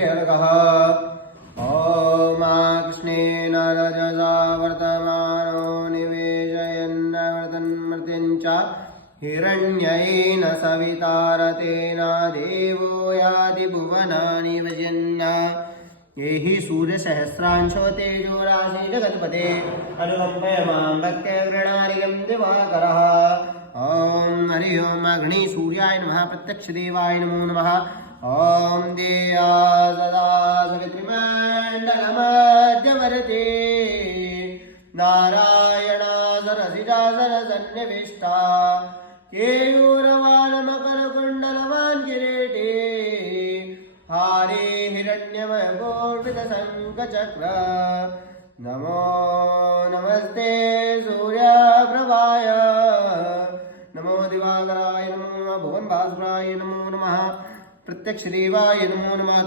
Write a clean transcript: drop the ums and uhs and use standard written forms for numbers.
सूर्यर्घः ॐ कृष्णेन रजसा वर्तमानो निवेशयन्नवर्तन्मर्त्यञ्च हिरण्येन सवितारतेन देवो याति भुवनानि वजन्न एहि सूर्य सहस्रांशो तेजो राशि जगत्पते अनुकंपय मां भक्त्या गृणारियं दिवाकरः ॐ हरि ओम अग्नि सूर्याय नमः प्रत्यक्ष देवाय नमो नमः ॐ देया सदा सवितृमण्डलमध्यवर्ते नारायणा सरसिजा सरसन्निविष्टा केयूरवालमकरकुण्डलवान् किरीटे हारे हिरण्यमयोर्वितशङ्खचक्र नमो नमस्ते सूर्यप्रभाय नमो दिवाकराय नमो नमः भुवनभास्कराय नमो नमः प्रत्यक्षदेवाय नमो नमः।